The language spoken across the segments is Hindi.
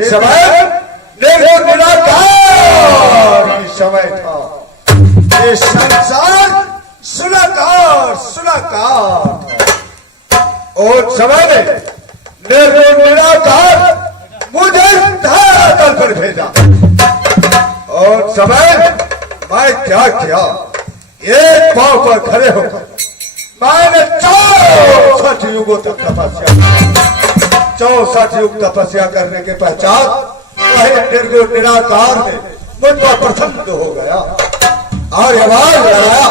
एक समय निर्गुण निराकार की समय था। ये संसार सुनाकार सुनाकार था। और समय में निर्गुण निराकार मुझे धरातल पर भेजा। और समय मैं क्या किया, एक पांव पर खड़े होकर मैंने 64 युगों तक तपस्या की। 64 युग तपस्या करने के पश्चात वही निर्गुण निराकार में मुझ पर प्रसन्न हो गया और आवाज लगाया,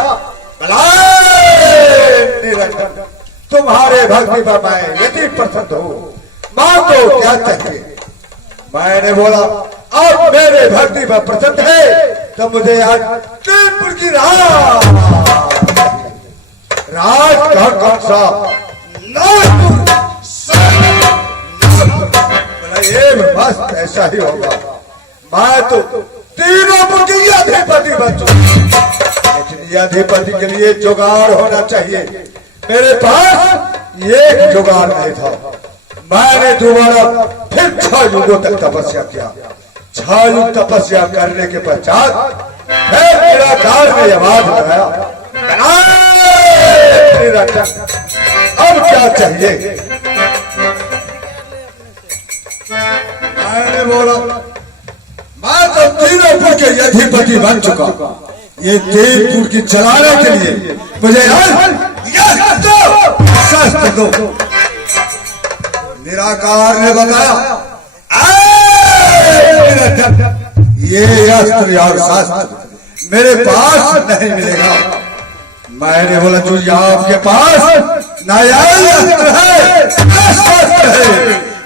निरंजन तुम्हारे भक्ति पर मैं यदि प्रसन्न हूँ, मांगो क्या चाहिए। मैंने बोला अब मेरे भक्ति पर प्रसन्न है तो मुझे आज तीनपुर की राज का कौन सा ये मस्त ऐसा ही होगा। मैं तो तीनों पुर की अधिपति बन चुका, लेकिन अधिपति के लिए जुगाड़ होना चाहिए। मेरे पास एक जुगाड़ नहीं था। मैंने दोबारा फिर 6 युगों तक तपस्या किया। 6 युग तपस्या करने के पश्चात फिर निराकार ने आवाज लगाया, अब क्या चाहिए। मैंने बोला मैं तो तीनों के अधिपति बन चुका, ये तीनपुर की चलाने के लिए मुझे शस्त्र दो। निराकार ने बताया ये अस्त्र और शास्त्र मेरे पास नहीं मिलेगा। मैंने बोला जो आपके पास नया अस्त्र है,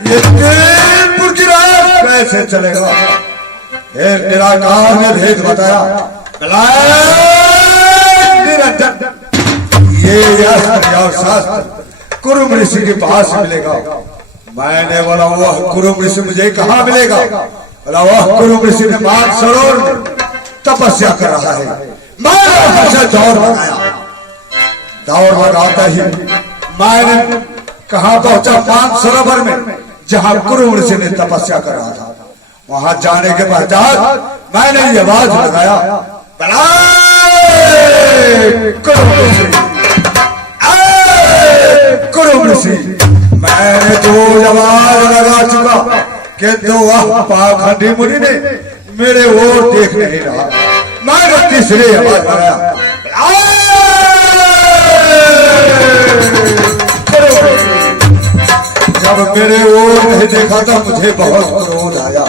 ये तीनपुर की राज कैसे चलेगा। फिर निराकार ने भेद बताया, निरंजन ये अस्त्र और शास्त्र कुरुम ऋषि के पास मिलेगा। मैंने बोला वह कुरुम ऋषि मुझे कहाँ मिलेगा। बोला वह कुरुम ऋषि ने मानसरोवर में तपस्या कर रहा है। मैंने दौड़ लगाया, दौड़ लगाता ही मैंने कहा पहुंचा मानसरोवर में जहां कुरुम ऋषि ने तपस्या कर रहा था। वहां जाने के पश्चात मैंने ये आवाज लगाया, कुरुम ऋषि। मैंने तो आवाज लगा चुका किंतु वह पाखंडी मुनि ने मेरे ओर देख नहीं रहा। मैंने तीसरी आवाज लगाया, जब मेरे ओर नहीं देखा था मुझे बहुत क्रोध आया।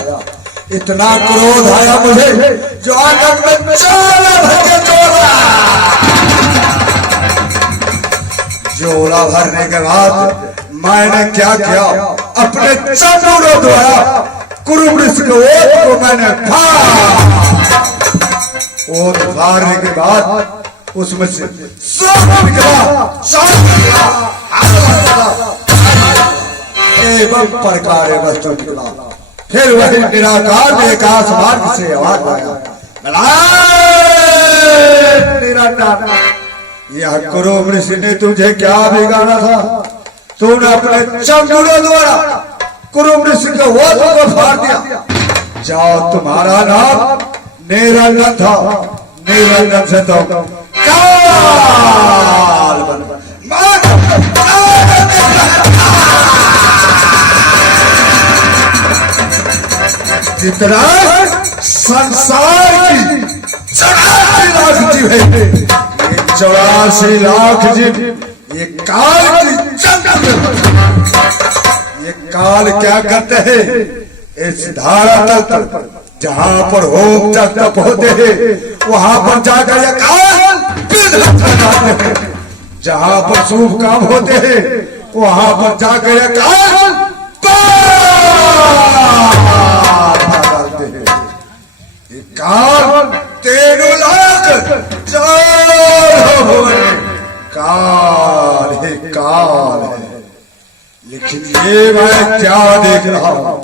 इतना क्रोध आया मुझे जो आनंद में झोला भरने के बाद मैंने क्या किया, अपने चंडूलों द्वारा कुरुम ऋषि के ओठ को मैंने ओठ फाड़ने के बाद उसमें से सांप निकला, एवं प्रकार वस्तु निकला। फिर वही निराकार ने आकाश मार्ग से आवाज आया, यह कुरुम ऋषि ने तुझे क्या बिगाड़ा था। तूने अपने चंडूलों द्वारा कुरुम ऋषि के ओठ को फाड़ दिया। जाओ तुम्हारा नाम निरंजन था, निरंजन से तो काल बन। जितना संसार की 84 लाख जीव है, ये 84 लाख जीव ये काल की जंगल। ये काल क्या करते हैं, इस धरातल पर जहां पर होम तप होते हैं वहां पर जाकर ये काल लगाते हैं। जहां पर शुभ काम होते हैं वहां पर जाकर ये काल डालते हैं। ये काल 13 लाख काल है, काल है। लेकिन ये मैं क्या देख रहा हूं,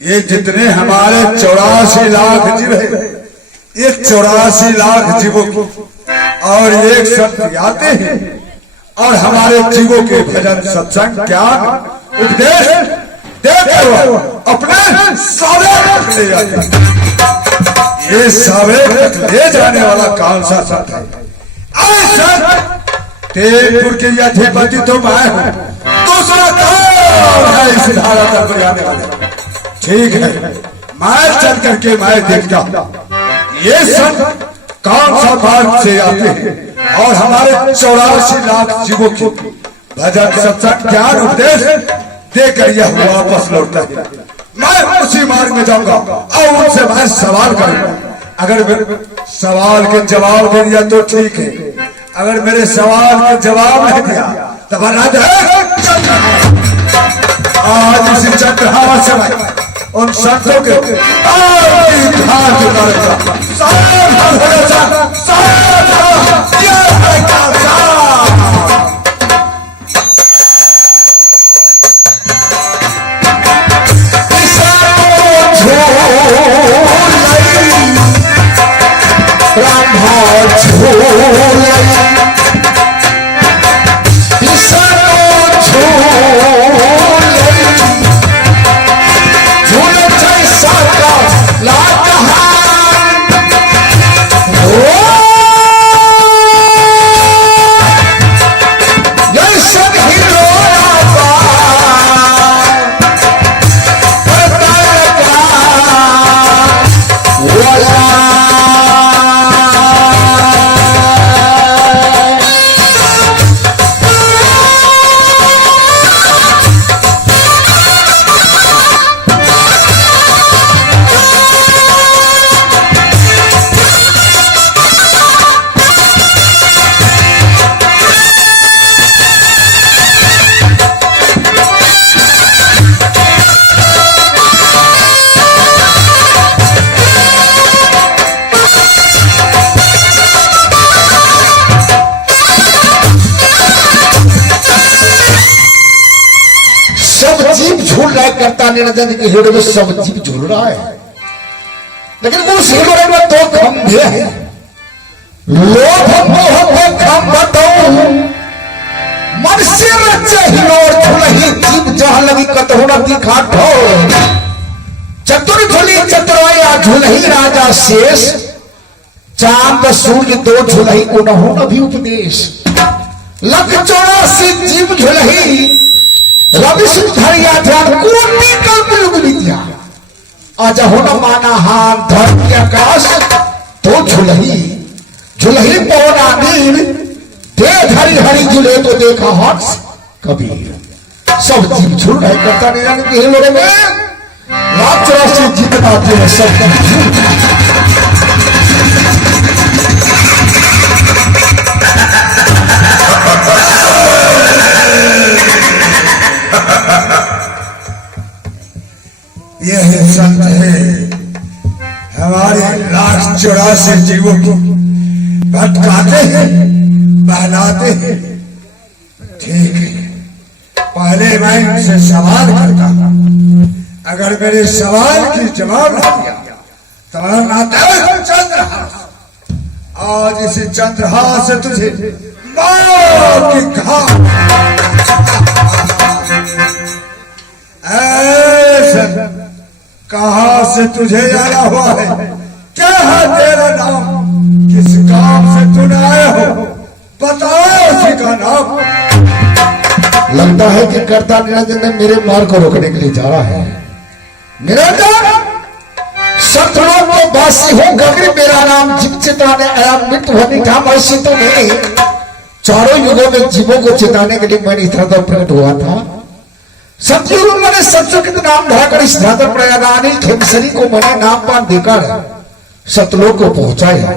ये जितने हमारे 84 लाख जीव है, ये 84 लाख जीवों को और एक संत आते हैं और हमारे जीवों के भजन सत्संग ज्ञान उपदेश देखो अपने सावे तक ले जाते। ये सावे तक ले जाने वाला कौन सा संत है? तेजपुर के अधिपति तो मैं हूं, दूसरा कौन है इस धारा तक जाने वाले? ठीक है, मैं चल करके मैं देखता ये संत कौन सा मार्ग से आते हैं और हमारे 84 लाख जीवों की भजन सत्संग ज्ञान उपदेश देकर यह वापस लौटता है। मैं उसी मार्ग में जाऊंगा और उनसे मैं सवाल करूंगा। अगर सवाल के जवाब दे दिया तो ठीक है, अगर मेरे सवाल के जवाब नहीं दिया तो बना दे। आज इसी चंद्रहावा से उन संतों के करता निरंजन के हृदय में सब जीव झूल रहा है, लेकिन वो हृदय में दो खंभे हैं। लोभ मोह को खंभो मन से रचे हिलोर झुलही जीव जहां लगी कतहु न दिखा ठोर। चतुर झुली चतुराया झुलही राजा शेष, चांद सूर्य दो झुलही को न हो न भी उपदेश। लख 84 जीव झुलही रवि सुधरिया ध्यान कोटि कल्प युग विद्या। आज हो न माना हान धरती आकाश तो झुलही झुलही पौना नील दे धरी हरि झुले तो देखा हर्ष कबीर। सब जीव झूल रहे करता नहीं जाने के लोगों में लाख 84 जितना थे सब झूल। यह संत है हमारे 184 जीवों को भटकाते हैं, बहलाते हैं। ठीक है, पहले मैं इनसे सवाल करता हूं, अगर मेरे सवाल की जवाब न दिया तो चंद्रहास, आज इसी चंद्रहास से तुझे मौत की घात। कहां से तुझे आया हुआ है? क्या है तेरा नाम? किस काम से तुम आए हो? बताओ उसी का नाम। लगता है कि कर्ता निरंजन ने मेरे मार को रोकने के लिए जा रहा है। निरंजन शत्रुओं को वासी हो गगरी, मेरा नाम जीव चिताने आया मृत होने का मर्शी तो नहीं। चारों युगों में जीवों को चिताने के लिए मैंने इतना तो प्रकट हुआ था। सतयुग मैंने सत्सुखित नाम धराकर इस धरातल प्रयागानी खेमसरी को मैंने नाम पान देकर सतलोक को पहुंचाया।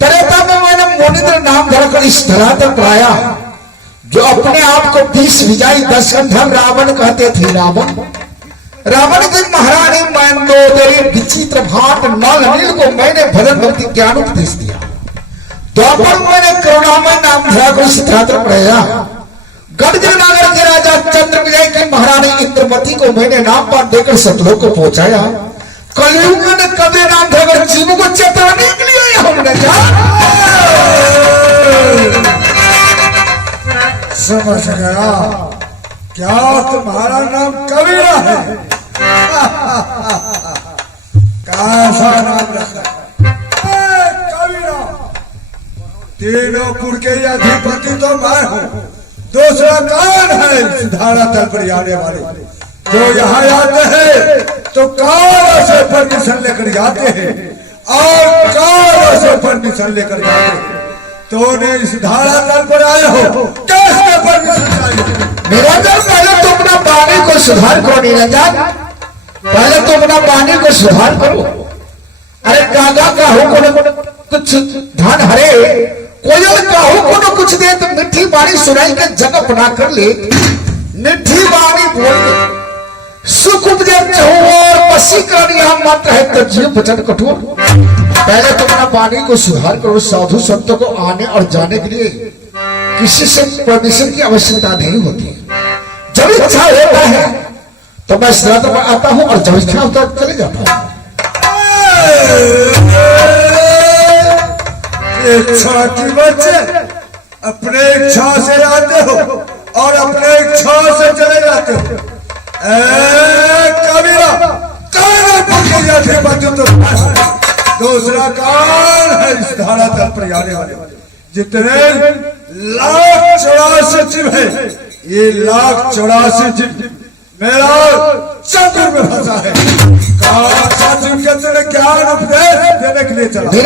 त्रेता में मैंने मोनिंद्र नाम धराकर इस धरातल पर आया, जो अपने आप को 20 विजयी दशकंधर रावण कहते थे। रावण की महारानी मंदोदरी विचित्र भाट नल नील को मैंने भजन भक्ति ज्ञान उपदेश दिया। द्वापर मैंने करुणामय नाम धराकर इस धरातल पर आया। गढ़नागर के राजा चंद्र विजय की महारानी इंद्रमती को मैंने नाम पान देकर सतलोक को पहुंचाया। कलयुग में कभी नाम धराकर जीवों को चेताने के लिए हमने समझ गया, क्या तुम्हारा नाम कबीरा है? कैसा नाम रखा है? कबीरा। तीनों पुर के अधिपति तो मैं हूँ, दूसरा कौन है सिधारा तल पर आने वाले? जो यहाँ आते हैं तो कारों से परमिशन लेकर जाते हैं और कारों से परमिशन लेकर जाते हैं। तो इस धारा तल पर आए हो, कैसे परमिशन चाहिए? निरंजन, पहले तो अपना वाणी को सुधार करो निरंजन, पहले तो अपना वाणी को सुधार करो। अरे कागा काहू को कुछ धन हरे, कोयल काहू को कुछ दे, तो मिठी वाणी सुनाई के जगह बना कर ले। मिठी वाणी बोल सुख उपजे और वशीकरण यहाँ मात्र है, तो जीव वचन कठोर। पहले तो अपना वाणी को सुधार करो। साधु संतों को आने और जाने के लिए किसी से परमिशन की आवश्यकता नहीं होती। जब इच्छा होता है तो मैं श्राद्ध पर आता हूँ और जब इच्छा होता है चले जाता हूँ। इच्छा की बच्चे अपने इच्छा से आते हो और अपने इच्छा से चले जाते हो। कबीरा, दूसरा कौन है इस धारा तल पर आने वाले? जितने 1,84 जीव है, ये 1,84 जीव मेरा चंद्र में फंसा है। जीव के तेरे ज्ञान उपदेश देने के लिए चला। ये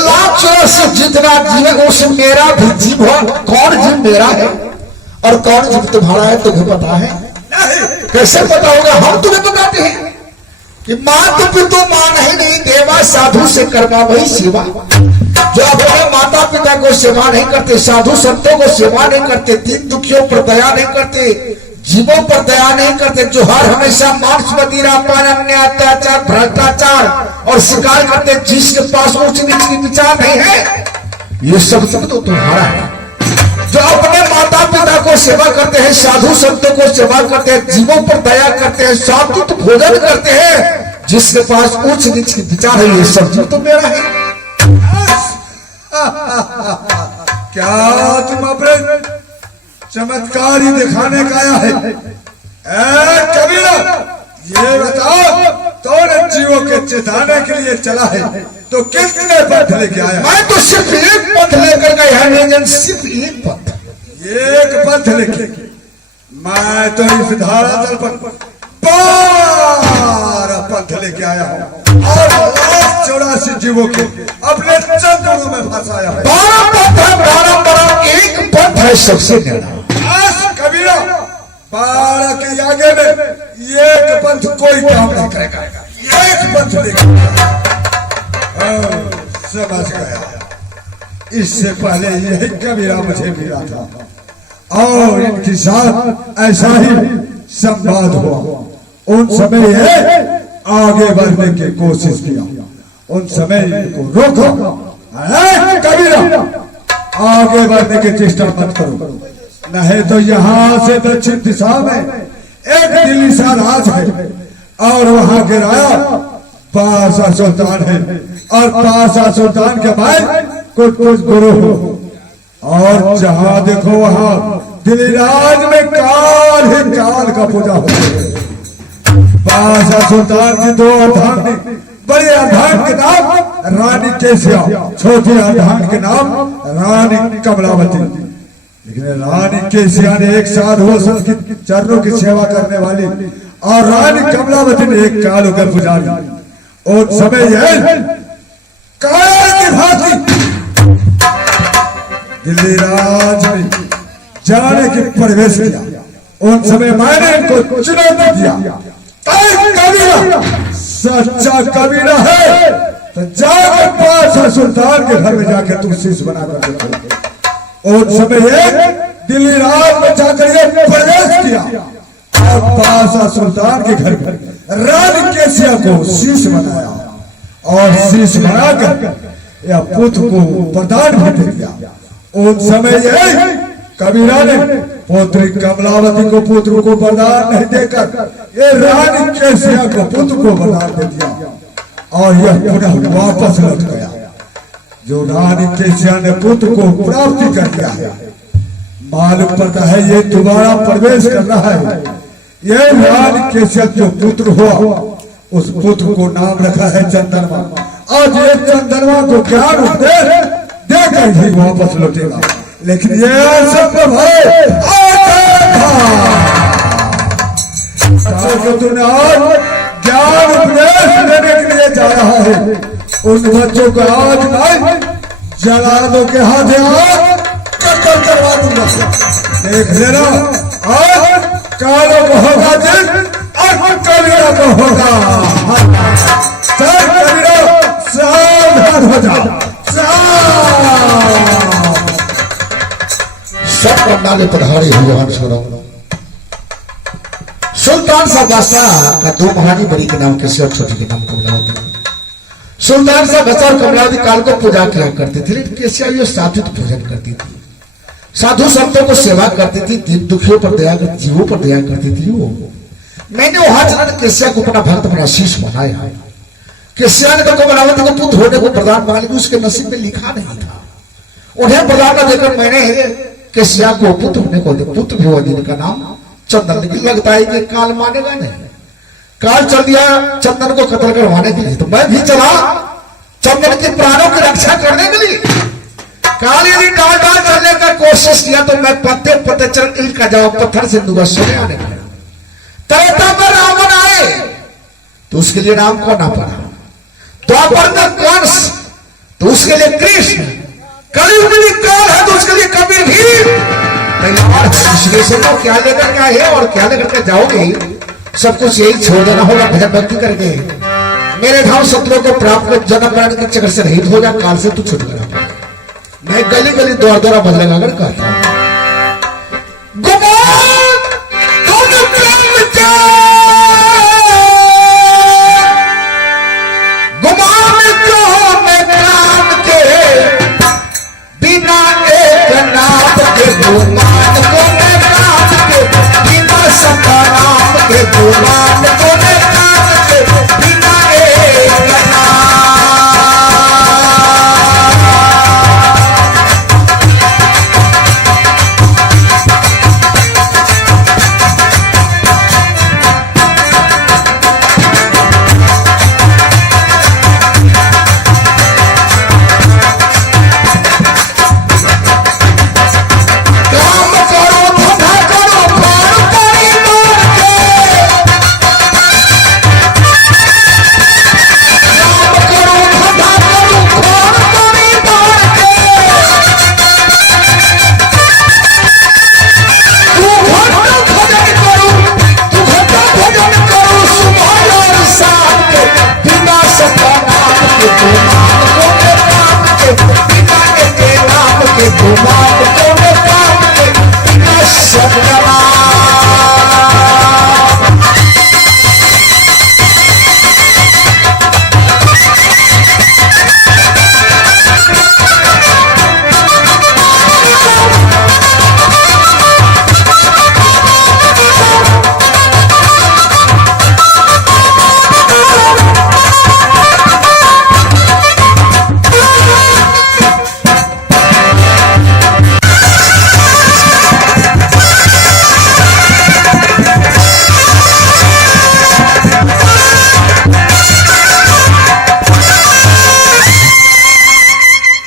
1,84 जितना जीव है उस मेरा भी जीव है। कौन जीव मेरा है और कौन जीव तुम्हारा है तुम्हें पता है? कैसे पता होगा? हम तुम्हें बताते हैं कि मात पिता मान ही नहीं देवा, साधु से करना वही सेवा। जो अपने माता पिता को सेवा नहीं करते, साधु संतों को सेवा नहीं करते, दीन दुखियों पर दया नहीं करते, जीवों पर दया नहीं करते, जो हर हमेशा मांस मदिरा पान अन्य अत्याचार भ्रष्टाचार और शिकार करते, जिसके पास उच्च नीच की विचार नहीं है, ये सब तो तुम्हारा है। जो अपने माता पिता को सेवा करते हैं, साधु संतों को सेवा करते हैं, जीवों पर दया करते हैं, सात्विक भोजन करते हैं, जिसके पास उच्च नीच की विचार है, ये सब तो मेरा है। क्या तुम अपने चमत्कारी दिखाने का आया है? कबीरा, ये बताओ, तो जीवों के चेताने के लिए चला है तो कितने पथ लेके आया? मैं तो सिर्फ एक पथ लेकर गया है निरंजन, सिर्फ एक पथ, एक पथ लेके। मैं तो इस धारा तल पर 12 पथ लेके आया हूँ और 1,84 जीवों के अपने चंद्रों में फंसाया है। 12 पथ है, 12 एक पथ है सबसे न्यारा। कबीरा, 12 के आगे में एक पंथ कोई काम नहीं करेगा। एक पंथ लेके समझ गया। इससे पहले यही कबीरा मुझे मिला था और इनके साथ ऐसा ही संवाद हुआ। उन समय ये आगे बढ़ने की कोशिश किया, उन समय इनको रोका। कबीरा, आगे बढ़ने की चेष्टा मत करो, नहीं तो यहाँ से दक्षिण दिशा में एक दिल्ली सा राज है और वहां गिराया पासा सुल्तान है और पासा सुल्तान के भाई कुछ गुरु हो और जहां देखो वहां दिल्ली राज में काल ही काल का पूजा होती है। पासा सुल्तान की 2 अर्धांगिनी, बड़ी अर्धांग के नाम रानी केसिया, छोटी अर्धांग के नाम रानी कमलावती। लेकिन रानी केसिया ने एक साधु संत की चरणों की सेवा करने वाली और रानी कमलावती ने एक काल होकर पुजारी। और समय यह काल की भांति दिल्ली राज में जाने की प्रवेश किया। उन समय मैंने इनको चुनौती दिया, कबीरा सच्चा कबीरा है तो जाकर पासा सुल्तान के घर में जाकर तुम शीश बनाकर देखो। उन समय ये दिल्ली राज में जाकर ये प्रवेश किया और पासा सुल्तान के घर में रानी केसिया को शीश बनाया और शीश बनाकर या पुत्र को वरदान भी दे दिया। उन समय ये कबीरा ने पुत्री कमलावती को पुत्र को वरदान नहीं देकर ये रानी केसिया को पुत्र को वरदान दे दिया और यह पुनः वापस लौट गया। जो रानी केसिया ने पुत्र को प्राप्ति कर दिया है, मालूम पड़ता है ये दोबारा प्रवेश कर रहा है। ये राज केशव जो पुत्र हुआ उस पुत्र को नाम रखा है चंदनमा। आज ये चंदनमा को ज्ञान देकर ही वापस लौटेगा, लेकिन ये असंभव है। तूने आज ज्ञान उपदेश देने के लिए जा रहा है, उन बच्चों को आज नहीं जला दो के हाथ कत्ल करवा दूंगा। देख लेना आज कालों को होगा दिन और कलियों को होगा। चल कलियों सावधान हो जा। सब करनाले पधारे भगवान छोड़ो। सुल्तान साहब बादशाह का दो महानी बड़ी के नाम किसी और छोटी के नाम कमलावती। सुल्तान साहब बच्चा और कमलावती काल को पूजा किया करते थे, लेकिन केसिया ये सात्विक भोजन करती थी, साधु संतों को सेवा करती थी, दीन दुखियों पर दया करती, जीवों पर दया करती थी। वो मैंने वहां चरण केसिया को अपना भक्त अपना शीश बनाया। केसिया ने तो कमलावती को पुत्र होने को प्रदान मांगा, लेकिन उसके नसीब में लिखा नहीं था। उन्हें प्रदान न देकर मैंने केसिया को पुत्र होने को दिया। पुत्र भी हुआ जिनका नाम चंदन, लेकिन लगता है कि काल मानेगा नहीं। काल चल दिया चंदन को कत्ल करवाने के लिए, तो मैं भी चला चंदन के प्राणों की रक्षा करने के लिए। काल यदि डाल डाल चलने का कोशिश किया तो मैं पत्ते पत्ते चल ईंट का जवाब पत्थर से दूंगा। सोने आने का त्रेता में रावण आए तो उसके लिए राम को ना पड़ा, द्वापर में कंस तो उसके लिए कृष्ण, कलयुग में काल है तो उसके लिए कबीर भी। इसलिए से तो क्या लेकर के आए और क्या लेकर के जाओगे, सब कुछ यही छोड़ देना होगा भजन भक्ति करके। मेरे धाम शत्रुओं को प्राप्त कर जन्म मरण के चक्कर से रहित हो जा, काल से तू छुट गया। मैं गली गली द्वार द्वारा बदलेगा अगर कहता हूं।